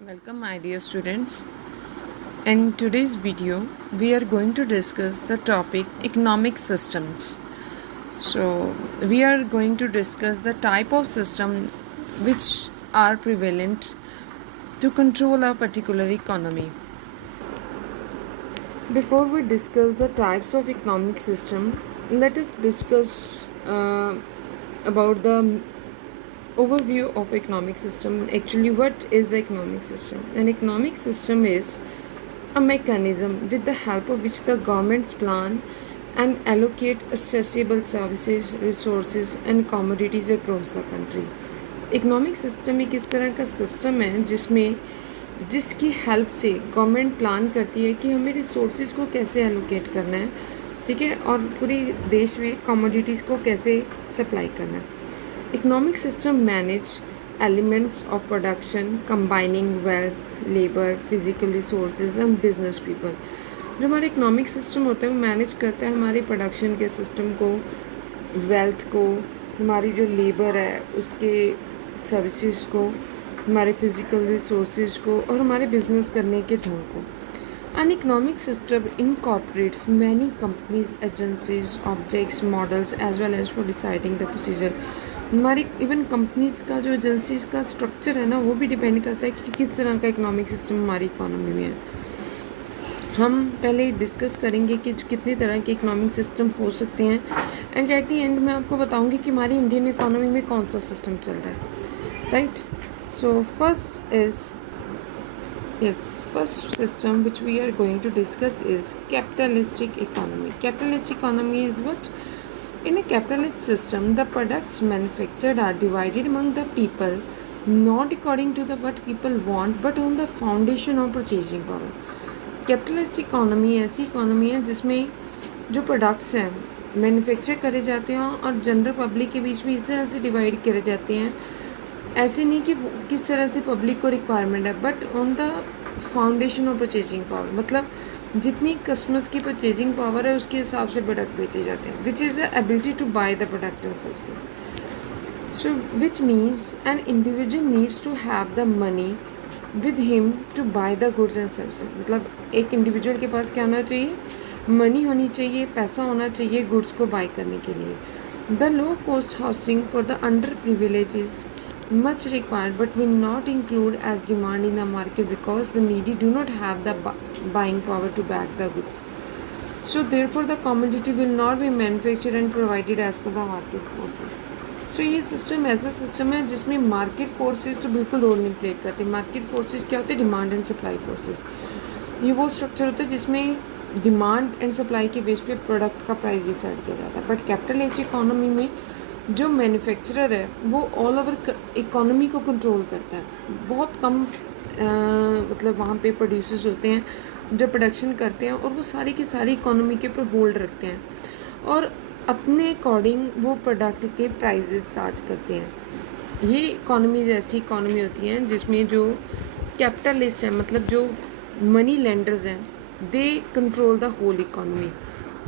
Welcome, my dear students. In today's video, we are going to discuss the topic economic systems. So, we are going to discuss the type of system which are prevalent to control a particular economy. Before we discuss the types of economic system, let us discuss about the overview of economic system. Actually, what is the economic system? An economic system is a mechanism with the help of which the governments plan and allocate accessible services, resources and commodities across the country. Economic system एक इस तरह का system है जिसकी help से government plan करती है कि हमें रिसोर्सेज को कैसे एलोकेट करना है, ठीक है, और पूरे देश में कमोडिटीज़ को कैसे सप्लाई करना है. Economic system manage elements of production combining wealth, labour, physical resources and business people. जो हमारा इकोनॉमिक सिस्टम होता है वो मैनेज करता है हमारे प्रोडक्शन के सिस्टम को, वेल्थ को, हमारी जो लेबर है उसके सर्विसेज को, हमारे फिजिकल रिसोर्सेज को और हमारे बिजनेस करने के ढंग को. An economic system incorporates many companies, agencies, objects, models as well as for deciding the procedure. हमारी इवन कंपनीज का जो एजेंसीज का स्ट्रक्चर है ना वो भी डिपेंड करता है कि किस तरह का इकोनॉमिक सिस्टम हमारी इकोनॉमी में है. हम पहले डिस्कस करेंगे कि कितनी तरह के इकोनॉमिक सिस्टम हो सकते हैं एंड एट द एंड मैं आपको बताऊंगी कि हमारी इंडियन इकोनॉमी में कौन सा सिस्टम चल रहा है. Right, so first system which we are going to discuss is capitalistic economy. Capitalist economy is what? In a capitalist system, the products manufactured are divided among the people not according to the what people want but on the foundation of purchasing power. Capitalist economy ऐसी economy है जिसमें जो products हैं manufacture करे जाते हैं और general public के बीच में इस तरह से डिवाइड करे जाते हैं. ऐसे नहीं कि किस तरह से पब्लिक को रिक्वायरमेंट है but on the foundation of purchasing power, मतलब जितनी कस्टमर्स की परचेजिंग पावर है उसके हिसाब से प्रोडक्ट बेचे जाते हैं, which is the ability to buy the product and services. So which means an individual needs to have the money with him to buy the goods and services. मतलब एक individual के पास क्या होना चाहिए? मनी होनी चाहिए, पैसा होना चाहिए गुड्स को बाय करने के लिए. The low cost housing for the under privilege is much required but will not include as demand in the market because the needy do not have the buying power to back the goods. So therefore the commodity will not be manufactured and provided as per the market forces. So ये system ऐसा system है जिसमें market forces तो बिल्कुल role नहीं play करते. Market forces क्या होते हैं? Demand and supply forces. ये वो स्ट्रक्चर होता है जिसमें डिमांड एंड सप्लाई के बेस पे प्रोडक्ट का प्राइस डिसाइड किया जाता है. बट कैपिटलिस्ट इकोनॉमी में जो मैन्युफैक्चरर है वो ऑल ओवर इकोनॉमी को कंट्रोल करता है. बहुत कम मतलब वहाँ पे प्रोड्यूसर्स होते हैं जो प्रोडक्शन करते हैं और वो सारी की सारी इकोनॉमी के ऊपर होल्ड रखते हैं और अपने अकॉर्डिंग वो प्रोडक्ट के प्राइजेस चार्ज करते हैं. ये इकोनॉमीज ऐसी इकोनॉमी होती हैं जिसमें जो कैपिटलिस्ट हैं, मतलब जो मनी लेंडर्स हैं, they control the whole economy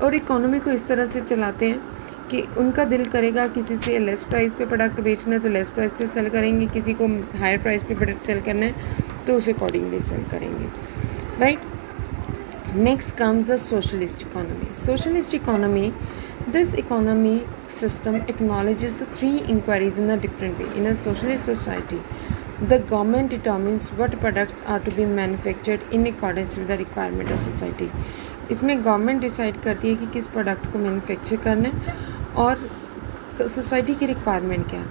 और इकोनॉमी को इस तरह से चलाते हैं कि उनका दिल करेगा किसी से लेस प्राइस पे प्रोडक्ट बेचना है तो लेस प्राइस पे सेल करेंगे, किसी को हायर प्राइस पे प्रोडक्ट सेल करना है तो उसे अकॉर्डिंगली सेल करेंगे. Right, next comes the socialist economy. Socialist economy, this economy system acknowledges the three inquiries in a different way. In a socialist society the government determines what products are to be manufactured in accordance with the requirement of society. इसमें government decide करती है कि किस product को manufacture करना है और society की रिक्वायरमेंट क्या है.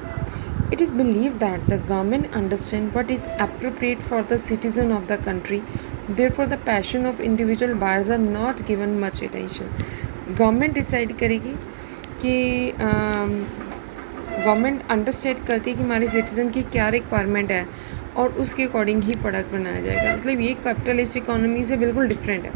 It is believe that the government understand what is appropriate for the citizen of the country, therefore the passion of individual buyers are not given much attention. Government decide करेगी कि government understand करती है कि हमारे citizen की क्या requirement है और उसके अकॉर्डिंग ही प्रोडक्ट बनाया जाएगा. मतलब ये कैपिटलिस्ट इकोनॉमी से बिल्कुल डिफरेंट है.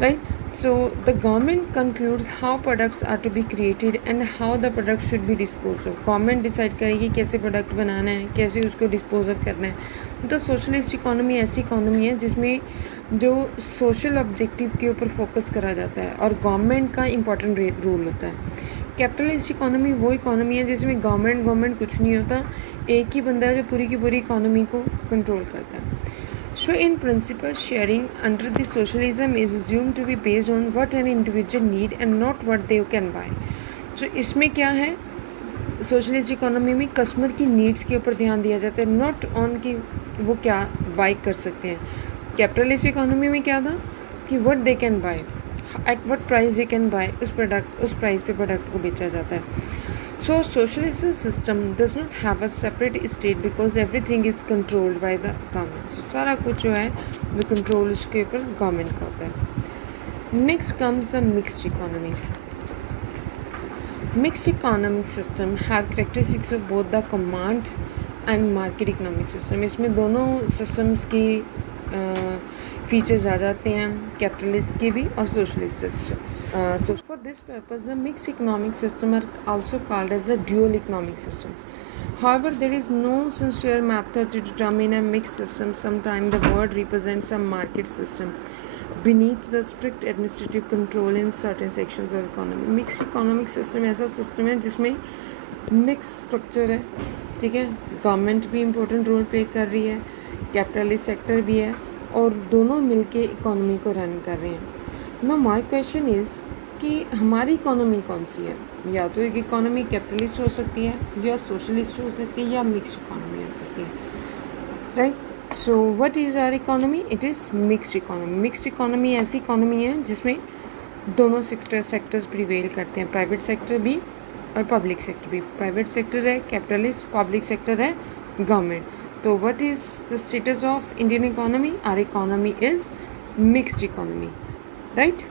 Right, so the government concludes how products are to be created and how the product should be dispose of. Government decide करेगी कैसे प्रोडक्ट बनाना है, कैसे उसको डिस्पोज ऑफ करना है. तो सोशलिस्ट इकोनॉमी ऐसी इकोनॉमी है जिसमें जो सोशल ऑब्जेक्टिव के ऊपर फोकस करा जाता है और गवर्नमेंट का इंपॉर्टेंट रोल होता है. कैपिटलिस्ट इकोनॉमी वो इकोनॉमी है जिसमें गवर्नमेंट कुछ नहीं होता, एक ही बंदा है जो पूरी की पूरी इकोनॉमी को कंट्रोल करता है. So in principle, sharing under the socialism is assumed to be based on what an individual need and not what they can buy. So इसमें क्या है, सोशलिस्ट इकोनॉमी में कस्टमर की नीड्स के ऊपर ध्यान दिया जाता है, नॉट ऑन कि वो क्या बाई कर सकते हैं. कैपिटलिस्ट इकोनॉमी में क्या था कि what they can buy, at what price they can buy, उस प्राइस पे प्रोडक्ट को बेचा जाता है. So socialist system does not have a separate state because everything is controlled by the government. So सारा कुछ जो है वो कंट्रोल उसके ऊपर गवर्नमेंट का होता है. Next comes the mixed economy. Mixed economic system have characteristics of both the command and market economic system. इसमें दोनों सिस्टम्स की फीचर्स आ जाते हैं, कैपिटलिस्ट के भी और socialist. For this purpose the mixed economic system are also called as the dual economic system. However, there is no sincere method to determine a mixed system. Sometimes the word represents a market system beneath the strict administrative control in certain sections of economy. Mixed economic system ऐसा system है जिसमें mix structure है, ठीक है. Government भी important role play कर रही है, कैपिटलिस्ट सेक्टर भी है, और दोनों मिलके इकोनॉमी को रन कर रहे हैं. नाउ माय क्वेश्चन इज़ कि हमारी इकोनॉमी कौन सी है. या तो एक इकोनॉमी कैपिटलिस्ट हो सकती है, या सोशलिस्ट हो सकती है, या मिक्स्ड इकोनॉमी हो सकती है, right. So what is our economy? It is mixed economy. Mixed economy ऐसी इकोनॉमी है जिसमें दोनों सेक्टर्स प्रिवेल करते हैं, प्राइवेट सेक्टर भी और पब्लिक सेक्टर भी. प्राइवेट सेक्टर है कैपिटलिस्ट, पब्लिक सेक्टर है गवर्नमेंट. तो what is the status of Indian economy? Our economy is mixed economy, right.